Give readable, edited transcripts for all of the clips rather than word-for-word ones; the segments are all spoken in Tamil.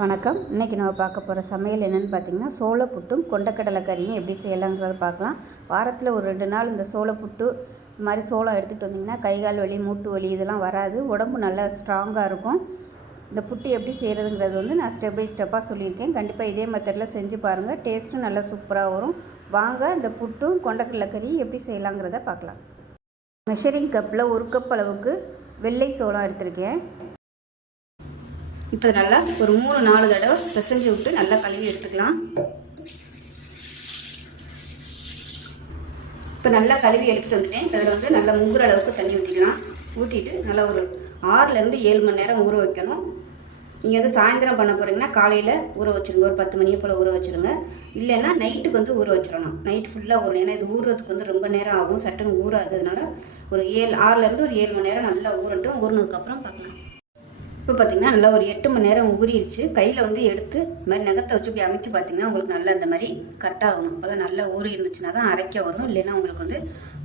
வணக்கம். இன்றைக்கி நம்ம பார்க்க போகிற சமையல் என்னென்னு பார்த்திங்கன்னா, சோளப்புட்டும் கொண்டக்கடலை கறியும் எப்படி செய்யலாங்கிறத பார்க்கலாம். வாரத்தில் ஒரு 2 நாள் இந்த சோளப்புட்டு இது மாதிரி சோளம் எடுத்துகிட்டு வந்திங்கன்னா கை கால் வலி, மூட்டு வலி இதெல்லாம் வராது. உடம்பு நல்லா ஸ்ட்ராங்காக இருக்கும். இந்த புட்டு எப்படி செய்கிறதுங்கிறது நான் ஸ்டெப் பை ஸ்டெப்பாக சொல்லியிருக்கேன். கண்டிப்பாக இதே மெத்தடில் செஞ்சு பாருங்கள். டேஸ்ட்டும் நல்லா சூப்பராக வரும். வாங்க இந்த புட்டும் கொண்டக்கடலை கறியும் எப்படி செய்யலாங்கிறத பார்க்கலாம். மெஷரிங் கப்பில் 1 கப் அளவுக்கு வெள்ளை சோளம் எடுத்திருக்கேன். இப்போ நல்லா ஒரு 3-4 தடவை பிசைஞ்சு விட்டு நல்லா கழுவி எடுத்துக்கலாம். இப்போ நல்லா கழுவி எடுத்துகிட்டு வந்துட்டேன். அதில் நல்லா முங்குற அளவுக்கு தண்ணி ஊற்றிக்கலாம். ஊற்றிட்டு நல்லா ஒரு 6லேருந்து 7 மணி நேரம் ஊற வைக்கணும். நீங்கள் சாயந்தரம் பண்ண போகிறீங்கன்னா காலையில் ஊற வச்சுருங்க. ஒரு 10 மணியை போல் ஊற வச்சுருங்க. இல்லைன்னா நைட்டுக்கு ஊற வச்சிடணும். நைட்டு ஃபுல்லாக ஊறணும். ஏன்னா இது ஊறுறதுக்கு ரொம்ப நேரம் ஆகும். சட்டுன்னு ஊறாது. அதனால் ஒரு 6லேருந்து ஒரு 7 மணி நேரம் நல்லா ஊறட்டும். ஊறினதுக்கப்புறம் பார்க்கலாம். இப்போ பார்த்திங்கன்னா நல்லா ஒரு 8 மணி நேரம் ஊறிடுச்சு. கையில் எடுத்து இந்த மாதிரி நகத்தை வச்சு இப்படி அமைத்து பார்த்திங்கன்னா உங்களுக்கு நல்லா இந்த மாதிரி கட் ஆகணும். அப்போ தான் நல்லா ஊறி இருந்துச்சுன்னா தான் அரைக்க வரும். இல்லைன்னா உங்களுக்கு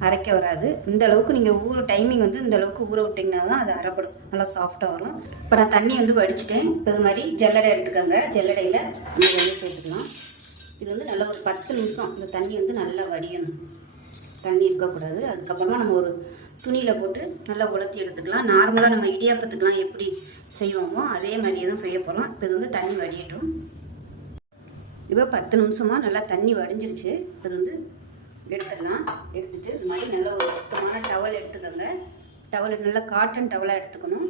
அரைக்க வராது. இந்த அளவுக்கு நீங்கள் டைமிங் இந்த அளவுக்கு ஊற விட்டிங்கன்னா தான் அது அரைப்படும். நல்லா சாஃப்டாக வரும். இப்போ நான் தண்ணி வடிச்சிட்டேன். இப்போ இது மாதிரி ஜல்லடை எடுத்துக்கோங்க. ஜல்லடையில் நீங்கள் சேர்த்துக்கலாம். இது நல்லா ஒரு 10 நிமிஷம் இந்த தண்ணி நல்லா வடியணும். தண்ணி இருக்கக்கூடாது. அதுக்கப்புறமா நம்ம ஒரு துணியில் போட்டு நல்லா உலர்த்தி எடுத்துக்கலாம். நார்மலாக நம்ம இடியாப்பத்துக்கெலாம் எப்படி செய்வோமோ அதே மாதிரியே தான் செய்ய போகிறோம். இப்போ இது தண்ணி வடியட்டும். இப்போ 10 நிமிஷமாக நல்லா தண்ணி வடிஞ்சிருச்சு. அது எடுத்துக்கலாம். எடுத்துகிட்டு இது மாதிரி நல்லா ஒரு சுத்தமான டவல் எடுத்துக்கோங்க. டவல் நல்லா காட்டன் டவலாக எடுத்துக்கணும்.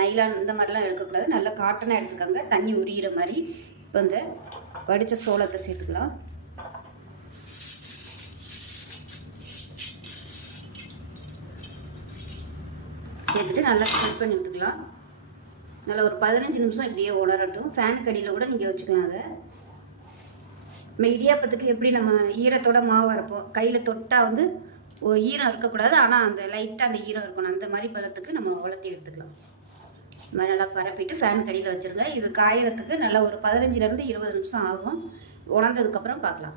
நைலான் இந்த மாதிரிலாம் எடுக்கக்கூடாது. நல்லா காட்டனாக எடுத்துக்கோங்க. தண்ணி உரிகிற மாதிரி. இப்போ இந்த வடித்த சோளத்தை சேர்த்துக்கலாம். சேர்த்துட்டு நல்லா ஸ்ப்ரெட் பண்ணி விட்டுக்கலாம். நல்லா ஒரு 15 நிமிஷம் இப்படியே உலரட்டும். ஃபேன் கடியில் கூட நீங்கள் வச்சுக்கலாம். அதை நம்ம இடியாப்பத்துக்கு எப்படி நம்ம ஈரத்தோட மாவு அரைப்போம். கையில் தொட்டால் ஈரம் இருக்கக்கூடாது. ஆனால் அந்த லைட்டாக அந்த ஈரம் இருக்கணும். அந்த மாதிரி பதத்துக்கு நம்ம உலர்த்தி எடுத்துக்கலாம். இந்த மாதிரி நல்லா பரப்பிட்டு ஃபேன் கடியில் வச்சுருங்க. இது காயறதுக்கு நல்லா ஒரு 15லேருந்து 20 நிமிஷம் ஆகும். உணர்ந்ததுக்கப்புறம் பார்க்கலாம்.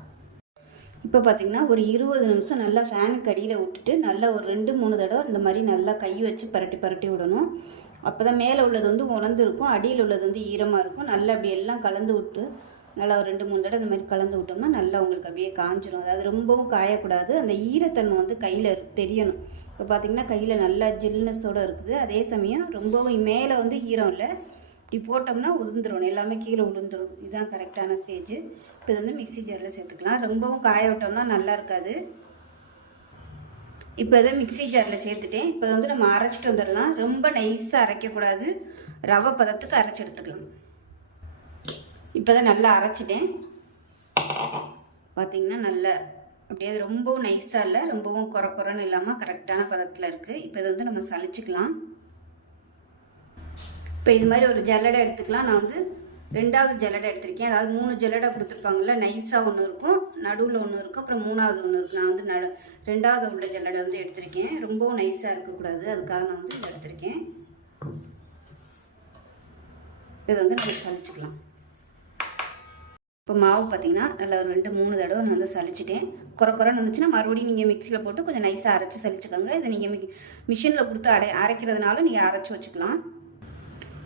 இப்போ பார்த்திங்கன்னா ஒரு 20 நிமிஷம் நல்லா ஃபேனுக்கு அடியில் விட்டுட்டு நல்லா ஒரு 2-3 தடவை இந்த மாதிரி நல்லா கை வச்சு பரட்டி விடணும். அப்போ தான் மேலே உள்ளது உணர்ந்து இருக்கும். அடியில் உள்ளது ஈரமாக இருக்கும். நல்லா அப்படி எல்லாம் கலந்து விட்டு நல்லா ஒரு 2-3 தடவை இந்த மாதிரி கலந்து விட்டோம்னா நல்லா உங்களுக்கு அப்படியே காஞ்சிடும். அதாவது ரொம்பவும் காயக்கூடாது. அந்த ஈரத்தன்மை கையில் தெரியணும். இப்போ பார்த்திங்கன்னா கையில் நல்லா ஜில்னஸோடு இருக்குது. அதே சமயம் ரொம்பவும் மேலே ஈரம் இல்லை. இப்படி போட்டோம்னா உளுந்துடும். எல்லாமே கீழே உளுந்துடும். இதுதான் கரெக்டான ஸ்டேஜ். இப்போ இது மிக்ஸி ஜாரில் சேர்த்துக்கலாம். ரொம்பவும் காய விட்டோம்னா நல்லா இருக்காது. இப்போ இதை மிக்ஸி ஜாரில் சேர்த்துட்டேன். இப்போ நம்ம அரைச்சிட்டு வந்துடலாம். ரொம்ப நைஸாக அரைக்கக்கூடாது. ரவை பதத்துக்கு அரைச்சி எடுத்துக்கலாம். இப்போ தான் நல்லா அரைச்சிட்டேன். பார்த்திங்கன்னா நல்லா அப்படியே ரொம்பவும் நைஸாக இல்லை, ரொம்பவும் குறைன்னு இல்லாமல் கரெக்டான பதத்தில் இருக்குது. இப்போ இதை நம்ம சலிச்சுக்கலாம். இப்போ இது மாதிரி ஒரு ஜல்லடை எடுத்துக்கலாம். நான் 2வது ஜல்லடை எடுத்திருக்கேன். அதாவது 3 ஜல்லடை கொடுத்துருப்பாங்கள்ல. நைஸாக ஒன்று இருக்கும், நடுவில் ஒன்று இருக்கும், அப்புறம் 3வது ஒன்று இருக்கும். நான் 2வது உள்ள ஜல்லடை எடுத்திருக்கேன். ரொம்பவும் நைஸாக இருக்கக்கூடாது. அதுக்காக நான் இதை எடுத்திருக்கேன். இதை நம்ம சலிச்சுக்கலாம். இப்போ மாவு பார்த்திங்கன்னா நல்லா ஒரு 2-3 தடவை நான் சலிச்சிட்டேன். குறைன்னு இருந்துச்சுன்னா மறுபடியும் நீங்கள் மிக்சியில் போட்டு கொஞ்சம் நைஸாக அரைச்சி சலிச்சுக்கோங்க. இதை நீங்கள் மிஷினில் கொடுத்து அரைக்கிறதுனால நீங்கள் அரைச்சி வச்சுக்கலாம்.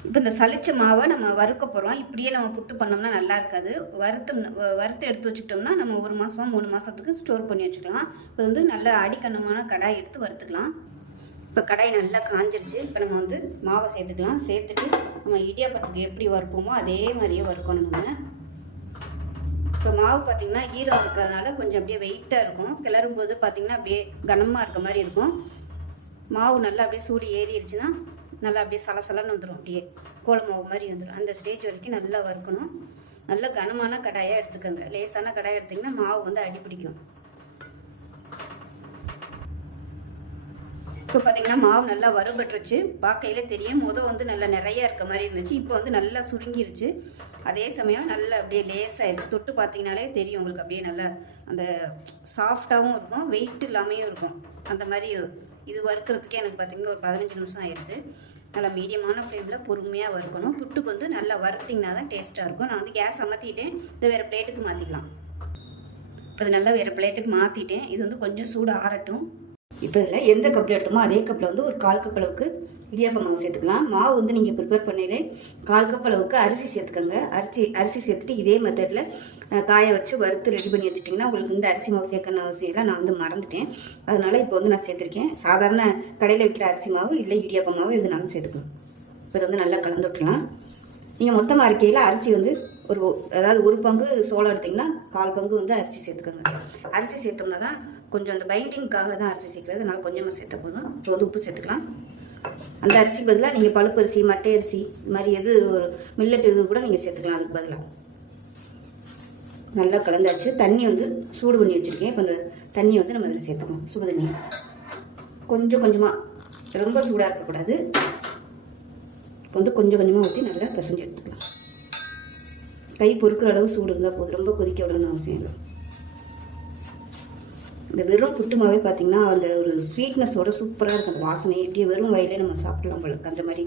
இப்போ இந்த சளிச்ச மாவை நம்ம வறுக்க போகிறோம். இப்படியே நம்ம புட்டு பண்ணோம்னா நல்லா இருக்காது. வறுத்து எடுத்து வச்சுக்கிட்டோம்னா நம்ம 1 மாதம் 3 மாதத்துக்கு ஸ்டோர் பண்ணி வச்சுக்கலாம். இப்போ நல்ல அடிக்கனமான கடாய் எடுத்து வறுத்துக்கலாம். இப்போ கடாய் நல்லா காஞ்சிருச்சு. இப்போ நம்ம மாவை சேர்த்துக்கலாம். சேர்த்துட்டு நம்ம இடியாப்பத்துக்கு எப்படி வறுப்போமோ அதே மாதிரியே வறுக்கணும். நம்ம இப்போ மாவு பார்த்திங்கன்னா ஈரம் இருக்கிறதுனால கொஞ்சம் அப்படியே வெயிட்டாக இருக்கும். கிளறும்போது பார்த்திங்கன்னா அப்படியே கனமாக இருக்க மாதிரி இருக்கும். மாவு நல்லா அப்படியே சூடு ஏறிடுச்சுன்னா நல்லா அப்படியே சலசலன்னு வந்துடும். அப்படியே கோல மாவு மாதிரி வந்துடும். அந்த ஸ்டேஜ் வரைக்கும் நல்லா வறுக்கணும். நல்ல கனமான கடாயாக எடுத்துக்கோங்க. லேசான கடாயை எடுத்திங்கன்னா மாவு அடி பிடிக்கும். இப்போ பார்த்திங்கன்னா மாவு நல்லா வறுபட்டுருச்சு. பார்க்கையில் தெரியும். நல்லா நிறையா இருக்க மாதிரி இருந்துச்சு. இப்போ நல்லா சுருங்கிருச்சு. அதே சமயம் நல்லா அப்படியே லேசாகிடுச்சு. தொட்டு பார்த்திங்கனாலே தெரியும் உங்களுக்கு. அப்படியே நல்லா அந்த சாஃப்டாகவும் இருக்கும், வெயிட் இல்லாமையும் இருக்கும். அந்த மாதிரி இது வறுக்கிறதுக்கே எனக்கு பார்த்திங்கன்னா ஒரு 15 நிமிஷம் ஆயிடுது. நல்லா மீடியமான ஃப்ளேமில் பொறுமையாக வறுக்கணும். புட்டுக்கு நல்லா வறுத்திங்கன்னா தான் டேஸ்ட்டாக இருக்கும். நான் கேஸ் அமர்த்திட்டேன். இதை வேறு பிளேட்டுக்கு மாற்றிக்கலாம். இப்போ இது நல்லா வேறு பிளேட்டுக்கு மாற்றிட்டேன். இது கொஞ்சம் சூடு ஆறட்டும். இப்போ இதில் எந்த கப்பில் எடுத்தோமோ அதே கப்பில் ஒரு 1/4 கப் அளவுக்கு இடியாப்ப மாவு சேர்த்துக்கலாம். மாவு வந்து நீங்கள் ப்ரிப்பேர் பண்ணையிலே 1/4 கப் அளவுக்கு அரிசி சேர்த்துக்கோங்க. அரிசி சேர்த்துட்டு இதே மெத்தடில் காய வச்சு வறுத்து ரெடி பண்ணி வச்சுட்டிங்கன்னா உங்களுக்கு இந்த அரிசி மாவு சேர்க்கணும் அவசியம் இல்லை. நான் வந்து மறந்துட்டேன், அதனால் இப்போ வந்து நான் சேர்த்துருக்கேன். சாதாரண கடையில் விற்கிற அரிசி மாவு இல்லை இடியாப்ப மாவு எதுனாலும் சேர்த்துக்கலாம். இப்போ இதை வந்து நல்லா கலந்து விட்டுலாம். நீங்கள் மொத்தமாக இருக்கையில் அரிசி வந்து அதாவது 1 பங்கு சோளம் எடுத்திங்கன்னா 1/4 பங்கு வந்து அரிசி சேர்த்துக்கோங்க. அரிசி சேர்த்தோம்னா தான் கொஞ்சம் அந்த பைண்டிங்காக தான் அரிசி சேர்க்குறது, அதனால் கொஞ்சமாக சேர்த்த போதும். இப்போ வந்து உப்பு சேர்த்துக்கலாம். அந்த அரிசி பதிலாக நீங்கள் பழுப்பு அரிசி, மட்டை அரிசி இது மாதிரி எது ஒரு மில்லட் இது கூட நீங்கள் சேர்த்துக்கலாம். அதுக்கு பதிலாக நல்லா கலந்தாச்சு. தண்ணி வந்து சூடு பண்ணி வச்சுருக்கேன். இப்போ அந்த தண்ணியை வந்து நம்ம அதில் சேர்த்துக்கணும். சுடு தண்ணி கொஞ்சமாக, ரொம்ப சூடாக இருக்கக்கூடாது. வந்து கொஞ்சம் கொஞ்சமாக ஊற்றி நல்லா பிசைஞ்சு எடுத்துக்கலாம். கை பொறுக்கிற அளவு சூடு இருந்தால் போதும், ரொம்ப கொதிக்க விடணும்னு அவசியம் இல்லை. இந்த வெறும் புட்டு மாவே பார்த்திங்கன்னா அந்த ஒரு ஸ்வீட்னஸோட சூப்பராக இருக்கும். அந்த வாசனை எப்படியே வெறும் வயலே நம்ம சாப்பிடலாம் போல. அந்த மாதிரி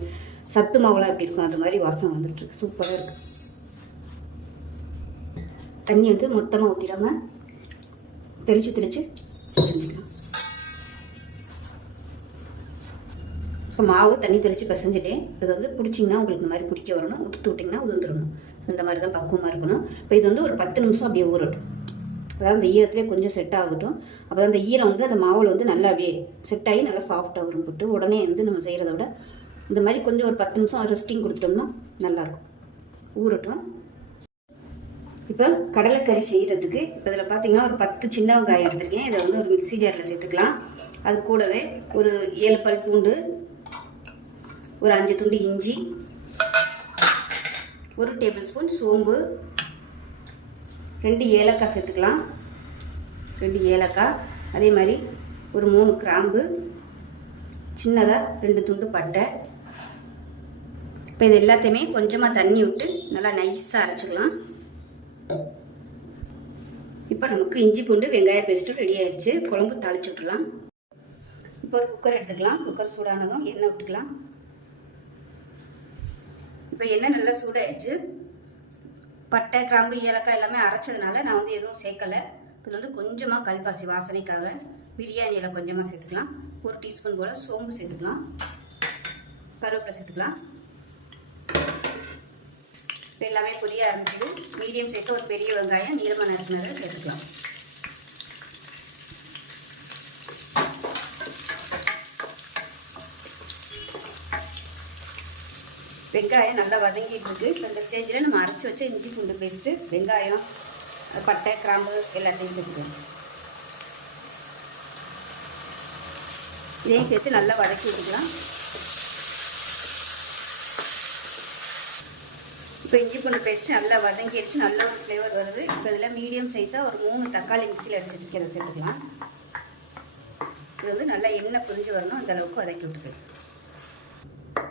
சத்து மாவுலாம் எப்படி இருக்கும் அந்த மாதிரி வாசனை வந்துட்டு சூப்பராக இருக்குது. தண்ணி வந்து மொத்தமாக ஊற்றிடாமல் தெளித்து செஞ்சுக்கலாம். இப்போ மாவு தண்ணி தெளித்து பிசைஞ்சிட்டேன். இது வந்து பிடிச்சிங்கன்னா உங்களுக்கு இந்த மாதிரி பிடிக்க வரணும். ஊற்றி விட்டிங்கன்னா உதிர்ந்துடணும். ஸோ இந்த மாதிரி தான் பக்குவமாக இருக்கணும். இப்போ இது வந்து ஒரு 10 நிமிஷம் அப்படியே ஊறட்டும். அதாவது அந்த ஈரத்துலேயே கொஞ்சம் செட் ஆகட்டும். அப்போ தான் அந்த ஈரம் வந்து அந்த மாவில் வந்து நல்லா அப்படியே செட் ஆகி நல்லா சாஃப்டாக வரும் புட்டு. உடனே வந்து நம்ம செய்கிறத விட இந்த மாதிரி கொஞ்சம் ஒரு 10 நிமிஷம் ரெஸ்டிங் கொடுத்துட்டோம்னா நல்லாயிருக்கும். ஊறட்டும். இப்போ கடலைக்கறி செய்கிறதுக்கு இப்போ இதில் பார்த்தீங்கன்னா ஒரு 10 சின்ன வெங்காயம் எடுத்துருக்கேன். இதை வந்து ஒரு மிக்ஸி ஜாரில் சேர்த்துக்கலாம். அது கூடவே ஒரு 7 பல் பூண்டு, ஒரு 5 துண்டு இஞ்சி, 1 டேபிள் ஸ்பூன் சோம்பு, 2 ஏலக்காய் சேர்த்துக்கலாம். 2 ஏலக்காய், அதே மாதிரி ஒரு 3 கிராம்பு, சின்னதாக 2 துண்டு பட்டை. இப்போ இது எல்லாத்தையுமே கொஞ்சமாக தண்ணி விட்டு நல்லா நைஸாக அரைச்சிக்கலாம். இப்போ நமக்கு இஞ்சி பூண்டு வெங்காய பேஸ்ட்டு ரெடி ஆயிடுச்சு. குழம்பு தாளிச்சு விட்டுலாம். இப்போ ஒரு குக்கர் எடுத்துக்கலாம். குக்கர் சூடானதும் எண்ணெய் விட்டுக்கலாம். இப்போ எண்ணெய் நல்லா சூடாயிடுச்சு. பட்டை, கிராம்பு, ஏலக்காய் எல்லாமே அரைச்சதுனால நான் வந்து எதுவும் சேர்க்கலை. இதில் வந்து கொஞ்சமாக கல்பாசி வாசனைக்காக பிரியாணியில் கொஞ்சமாக சேர்த்துக்கலாம். 1 டீஸ்பூன் போல் சோம்பு சேர்த்துக்கலாம். கருவேப்பிலை சேர்த்துக்கலாம். இப்போ எல்லாமே பொரிய ஆரம்பிக்குது. மீடியம் சைஸில் ஒரு பெரிய வெங்காயம் நீளமாக நறுக்கினதை சேர்த்துக்கலாம். வெங்காயம் நல்லா வதங்கிட்டு இருக்கு. இப்போ இந்த ஸ்டேஜில் நம்ம அரைச்சி வச்ச இஞ்சி பூண்டு பேஸ்ட்டு, வெங்காயம், பட்டை, கிராம்பு எல்லாத்தையும் சேர்த்துக்கலாம். இதையும் சேர்த்து நல்லா வதக்கி விட்டுக்கலாம். இப்போ இஞ்சி பூண்டு பேஸ்ட்டு நல்லா வதங்கிடுச்சு. நல்ல ஒரு ஃப்ளேவர் வருது. இப்போ இதில் மீடியம் சைஸாக ஒரு 3 தக்காளி மிக்ஸியில் அடிச்சு வச்சுக்கிறத சேர்த்துக்கலாம். இது வந்து நல்லா எண்ணெய் புரிஞ்சு வரணும். அந்த அளவுக்கு வதக்கி விட்டுருக்கு.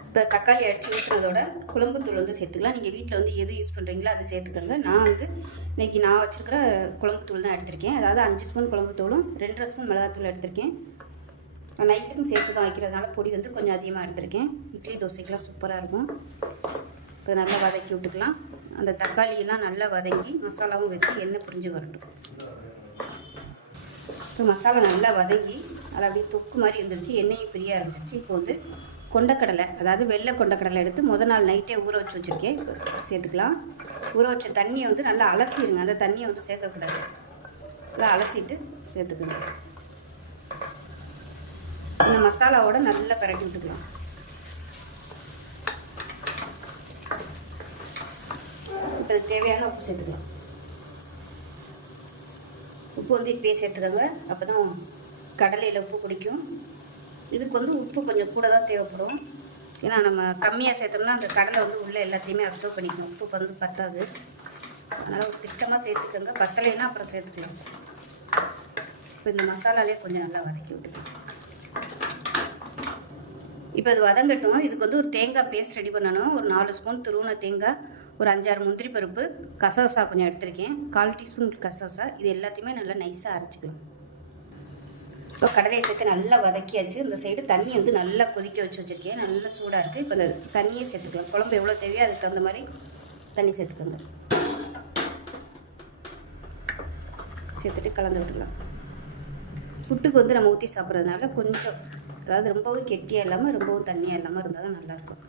இப்போ தக்காளி அடித்து ஊற்றுறதோட குழம்புத்தூள் வந்து சேர்த்துக்கலாம். நீங்கள் வீட்டில் வந்து எது யூஸ் பண்ணுறீங்களோ அதை சேர்த்துக்கோங்க. நான் வந்து இன்றைக்கி நான் வச்சுருக்கிற குழம்புத்தூள் தான் எடுத்திருக்கேன். அதாவது 5 ஸ்பூன் குழம்புத்தூளும் 2.5 ஸ்பூன் மிளகாத்தூள் எடுத்திருக்கேன். நான் நைட்டுக்கும் சேர்த்து தான் வைக்கிறதுனால பொடி வந்து கொஞ்சம் அதிகமாக எடுத்திருக்கேன். இட்லி தோசைக்கெலாம் சூப்பராக இருக்கும். இப்போ நல்லா வதக்கி விட்டுக்கலாம். அந்த தக்காளியெல்லாம் நல்லா வதங்கி மசாலாவும் வச்சு எண்ணெய் புரிஞ்சு வரட்டும். இப்போ மசாலா நல்லா வதங்கி அதில் அப்படியே தொக்கு மாதிரி வந்துடுச்சு. எண்ணெயும் பிரிய ஆரம்பிச்சிருச்சு. இப்போ வந்து கொண்டக்கடலை, அதாவது வெள்ளை கொண்டக்கடலை எடுத்து முதல் நாள் நைட்டே ஊற வச்சு வச்சுருக்கேன். சேர்த்துக்கலாம். ஊற வச்ச தண்ணியை வந்து நல்லா அலசிடுங்க. அந்த தண்ணியை வந்து சேர்க்கக்கூடாது. நல்லா அலசிட்டு சேர்த்துக்கணும். இந்த மசாலாவோட நல்லா பரட்டி விட்டுக்கலாம். இப்போ இதுக்கு தேவையான உப்பு சேர்த்துக்கலாம். உப்பு வந்து இப்பயே சேர்த்துக்கோங்க. அப்போ தான் கடலையில் உப்பு பிடிக்கும். இதுக்கு வந்து உப்பு கொஞ்சம் கூட தான் தேவைப்படும். ஏன்னா நம்ம கம்மியாக சேர்த்தோம்னா அந்த கடலை வந்து உள்ளே எல்லாத்தையுமே அப்சர்வ் பண்ணிக்கணும். உப்பு வந்து பத்தாது. அதனால் ஒரு திட்டமாக சேர்த்துக்கோங்க. பத்தலைன்னா அப்புறம் சேர்த்துக்கலாம். இப்போ இந்த மசாலாலே கொஞ்சம் நல்லா வதக்கி விட்டுக்கலாம். இப்போ அது வதங்கட்டும். இதுக்கு வந்து ஒரு தேங்காய் பேஸ்ட் ரெடி பண்ணணும். ஒரு 4 ஸ்பூன் துருவன தேங்காய், ஒரு 5-6 முந்திரி பருப்பு, கசகசா கொஞ்சம் எடுத்திருக்கேன், 1/4 டீஸ்பூன் கசகசா. இது எல்லாத்தையுமே நல்லா நைஸாக அரைச்சிக்கலாம். இப்போ கடலையை சேர்த்து நல்லா வதக்கியாச்சு. இந்த சைடு தண்ணி வந்து நல்லா கொதிக்க வச்சுருக்கேன். நல்லா சூடாக இருக்குது. இப்போ இந்த தண்ணியை சேர்த்துக்கலாம். குழம்பு எவ்வளோ தேவையோ அதுக்கு தகுந்த மாதிரி தண்ணி சேர்த்துக்கோங்க. சேர்த்துட்டு கலந்து விட்டுக்கலாம். புட்டுக்கு வந்து நம்ம ஊற்றி சாப்பிட்றதுனால கொஞ்சம் அதாவது ரொம்பவும் கெட்டியாக இல்லாமல் ரொம்பவும் தண்ணியாக இல்லாமல் இருந்தால் தான் நல்லாயிருக்கும்.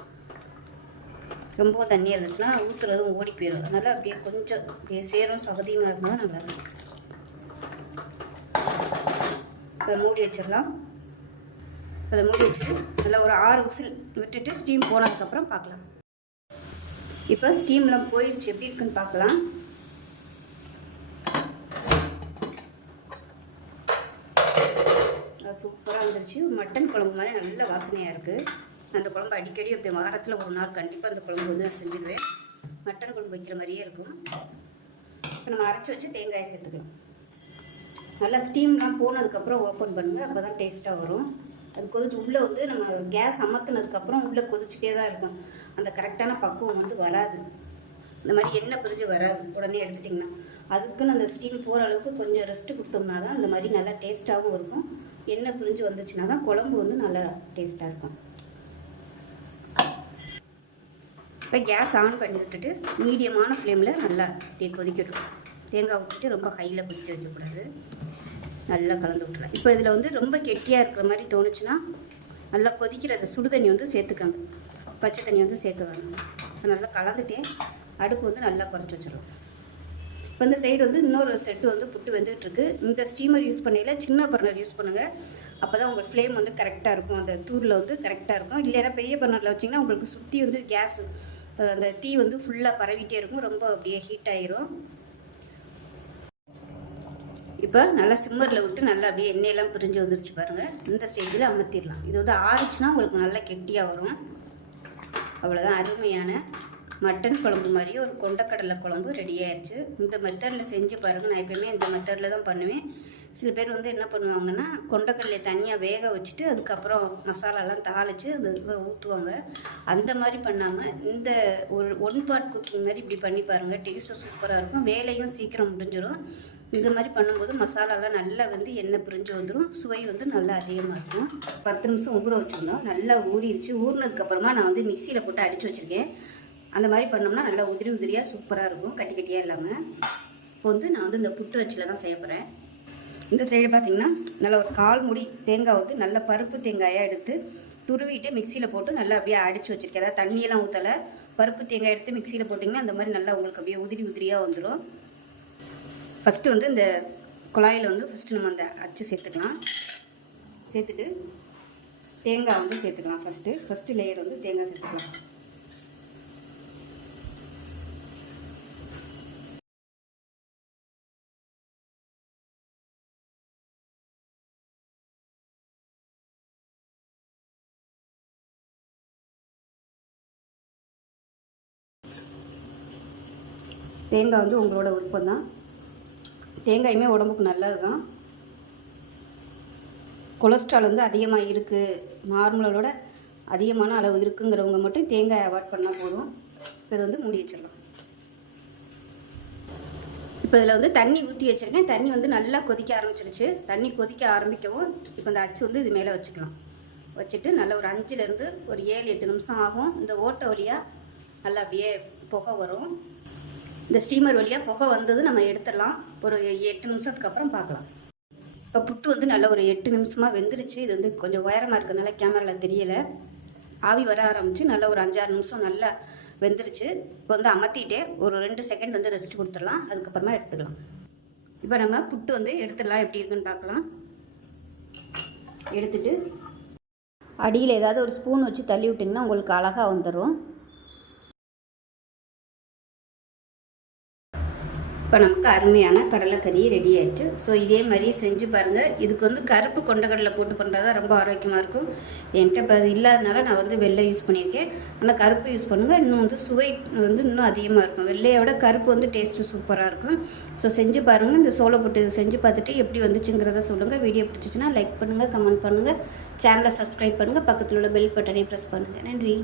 ரொம்பவும் தண்ணியாக இருந்துச்சுன்னா ஊற்றுறதும் ஓடி போயிடும். அதனால் அப்படியே கொஞ்சம் அப்படியே சேரும் சகதியமாக இருந்தால் தான் நல்லாயிருக்கும். அதை மூடி வச்சிடலாம். அதை மூடி வச்சுட்டு நல்லா ஒரு 6 விசில் விட்டுட்டு ஸ்டீம் போனதுக்கப்புறம் பார்க்கலாம். இப்போ ஸ்டீம்லாம் போயிடுச்சு, எப்படி இருக்குன்னு பார்க்கலாம். சூப்பராக வந்துருச்சு. மட்டன் குழம்பு மாதிரி நல்ல வாசனையாக இருக்குது. அந்த குழம்பு அடிக்கடி இப்போ வாரத்தில் ஒரு நாள் கண்டிப்பாக அந்த குழம்பு வந்து நான் செஞ்சுடுவேன். மட்டன் குழம்பு வைக்கிற மாதிரியே இருக்கும். இப்போ நம்ம அரைச்சி வச்சு தேங்காயை சேர்த்துக்கலாம். நல்லா ஸ்டீம்லாம் போனதுக்கப்புறம் ஓப்பன் பண்ணுங்கள், அப்போ தான் டேஸ்ட்டாக வரும். அது கொதிச்சு உள்ளே வந்து நம்ம கேஸ் அமர்த்தினதுக்கப்புறம் உள்ளே கொதிச்சுட்டே தான் இருக்கும். அந்த கரெக்டான பக்குவம் வந்து வராது. இந்த மாதிரி எண்ணெய் பிரிஞ்சு வராது உடனே எடுத்துட்டிங்கன்னா. அதுக்குன்னு அந்த ஸ்டீம் போகிற அளவுக்கு கொஞ்சம் ரெஸ்ட்டு கொடுத்தோம்னா தான் இந்த மாதிரி நல்லா டேஸ்ட்டாகவும் இருக்கும். எண்ணெய் பிரிஞ்சு வந்துச்சுன்னா தான் குழம்பு வந்து நல்லா டேஸ்ட்டாக இருக்கும். இப்போ கேஸ் ஆன் பண்ணி விட்டுட்டு மீடியமான ஃப்ளேமில் நல்லா அப்படியே கொதிக்கட்டும். தேங்காய் ஊற்றிட்டு ரொம்ப ஹையில் கொதிக்க வைக்கக்கூடாது. நல்லா கலந்து விட்டுலாம். இப்போ இதில் வந்து ரொம்ப கெட்டியாக இருக்கிற மாதிரி தோணுச்சுன்னா நல்லா கொதிக்கிற சுடு தண்ணி வந்து சேர்த்துக்கங்க. பச்சை தண்ணி வந்து சேர்க்க வேணும். இப்போ நல்லா கலந்துட்டேன். அடுப்பு வந்து நல்லா குறைச்சி வச்சிடும். இப்போ இந்த சைடு வந்து இன்னொரு செட்டு வந்து புட்டு வந்துகிட்ருக்கு. இந்த ஸ்டீமர் யூஸ் பண்ணையில் சின்ன பர்னர் யூஸ் பண்ணுங்கள். அப்போ தான் உங்கள் ஃப்ளேம் வந்து கரெக்டாக இருக்கும். அந்த தூரில் வந்து கரெக்டாக இருக்கும். இல்லைன்னா பெரிய பர்னரில் வச்சிங்கன்னா உங்களுக்கு சுற்றி வந்து கேஸு அந்த தீ வந்து ஃபுல்லாக பரவிட்டே இருக்கும். ரொம்ப அப்படியே ஹீட் ஆகிரும். இப்போ நல்லா சிம்மரில் விட்டு நல்லா அப்படியே எண்ணெயெல்லாம் பிரிஞ்சு வந்துருச்சு பாருங்கள். இந்த ஸ்டேஜில் அமர்த்திடலாம். இது வந்து ஆறிச்சுன்னா உங்களுக்கு நல்லா கெட்டியாக வரும். அவ்வளோதான். அருமையான மட்டன் குழம்பு மாதிரியே ஒரு கொண்டக்கடலை குழம்பு ரெடி ஆயிடுச்சு. இந்த மெத்தடில் செஞ்சு பாருங்கள். நான் எப்போயுமே இந்த மெத்தடில் தான் பண்ணுவேன். சில பேர் வந்து என்ன பண்ணுவாங்கன்னா கொண்டக்கடலையை தனியாக வேக வச்சுட்டு அதுக்கப்புறம் மசாலாலாம் தாளித்து அந்த இதை ஊற்றுவாங்க. அந்த மாதிரி பண்ணாமல் இந்த ஒரு 1 பார்ட் குக்கிங் மாதிரி இப்படி பண்ணி பாருங்கள். டேஸ்ட்டும் சூப்பராக இருக்கும். வேலையும் சீக்கிரம் முடிஞ்சிடும். இந்த மாதிரி பண்ணும்போது மசாலாலாம் நல்லா வந்து எண்ணெய் பிரிஞ்சு வந்துடும். சுவை வந்து நல்லா அதிகமாக இருக்கும். 10 நிமிஷம் ஊற வச்சுருந்தோம். நல்லா ஊறிடுச்சு. ஊறினதுக்கப்புறமா நான் வந்து மிக்சியில் போட்டு அடித்து வச்சுருக்கேன். அந்த மாதிரி பண்ணோம்னா நல்லா உதிரி உதிரியாக சூப்பராக இருக்கும், கட்டி கட்டியாக இல்லாமல். இப்போ வந்து நான் வந்து இந்த புட்டு வச்சில் தான் செய்ய போகிறேன். இந்த சைடு பார்த்திங்கன்னா நல்லா ஒரு 1/4 மூடி தேங்காய் வந்து நல்ல பருப்பு தேங்காயாக எடுத்து துருவிட்டு மிக்சியில் போட்டு நல்லா அப்படியே அடித்து வச்சுருக்கேன். அதாவது தண்ணியெல்லாம் ஊற்றலை. பருப்பு தேங்காய் எடுத்து மிக்சியில் போட்டிங்கன்னா அந்த மாதிரி நல்லா உங்களுக்கு அப்படியே உதிரி உதிரியாக வந்துடும். ஃபஸ்ட்டு வந்து இந்த குழாயில் வந்து ஃபஸ்ட்டு நம்ம அந்த அச்சு சேர்த்துக்கலாம். சேர்த்துட்டு தேங்காய் வந்து சேர்த்துக்கலாம். ஃபஸ்ட்டு லேயர் வந்து தேங்காய் சேர்த்துக்கலாம். தேங்காய் வந்து உங்களோட விருப்பம் தான். தேங்காயுமே உடம்புக்கு நல்லது தான். கொலஸ்ட்ரால் வந்து அதிகமாக இருக்குது, நார்மலோட அதிகமான அளவு இருக்குங்கிறவங்க மட்டும் தேங்காய் அவாய்ட் பண்ணால் போதும். இப்போ இதை வந்து மூடி வச்சிடலாம். இப்போ இதில் வந்து தண்ணி ஊற்றி வச்சுருக்கேன். தண்ணி வந்து நல்லா கொதிக்க ஆரம்பிச்சிருச்சு. தண்ணி கொதிக்க ஆரம்பிக்கவும் இப்போ இந்த அச்சு வந்து இது மேலே வச்சுக்கலாம். வச்சுட்டு நல்லா ஒரு 5லேருந்து ஒரு 7-8 நிமிஷம் ஆகும். இந்த ஓட்டை வழியாக நல்லா அப்படியே புகை வரும். இந்த ஸ்டீமர் வழியாக புகை வந்தது நம்ம எடுத்துடலாம். ஒரு 8 நிமிஷத்துக்கு அப்புறம் பார்க்கலாம். இப்போ புட்டு வந்து நல்லா ஒரு 8 நிமிஷமாக வெந்துருச்சு. இது வந்து கொஞ்சம் உயரமாக இருக்கிறதுனால கேமராவில் தெரியலை. ஆவி வர ஆரம்பிச்சு நல்லா ஒரு 5-6 நிமிஷம் நல்லா வெந்துருச்சு. இப்போ வந்து அமர்த்திட்டே ஒரு 2 செகண்ட் வந்து ரெஸ்ட் கொடுத்துடலாம். அதுக்கப்புறமா எடுத்துக்கலாம். இப்போ நம்ம புட்டு வந்து எடுத்துடலாம். எப்படி இருக்குன்னு பார்க்கலாம். எடுத்துட்டு அடியில் ஏதாவது ஒரு ஸ்பூன் வச்சு தள்ளி விட்டிங்கன்னா உங்களுக்கு அழகாக வந்துடும். இப்போ நமக்கு அருமையான கடலைக்கறி ரெடி ஆகிடுச்சு. ஸோ இதே மாதிரி செஞ்சு பாருங்கள். இதுக்கு வந்து கருப்பு கொண்டக்கடலை போட்டு பண்ணுறது தான் ரொம்ப ஆரோக்கியமாக இருக்கும். என்கிட்ட இப்போ அது இல்லாதனால நான் வந்து வெள்ளை யூஸ் பண்ணியிருக்கேன். ஆனால் கருப்பு யூஸ் பண்ணுங்கள். இன்னும் வந்து சுவை வந்து இன்னும் அதிகமாக இருக்கும். வெள்ளையை விட கருப்பு வந்து டேஸ்ட்டு சூப்பராக இருக்கும். ஸோ செஞ்சு பாருங்கள். இந்த சோளை போட்டு செஞ்சு பார்த்துட்டு எப்படி வந்துச்சுங்கிறத சொல்லுங்கள். வீடியோ பிடிச்சிச்சின்னா லைக் பண்ணுங்கள், கமெண்ட் பண்ணுங்கள், சேனலை சப்ஸ்கிரைப் பண்ணுங்கள், பக்கத்தில் உள்ள பெல் பட்டனை ப்ரெஸ் பண்ணுங்கள். நன்றி.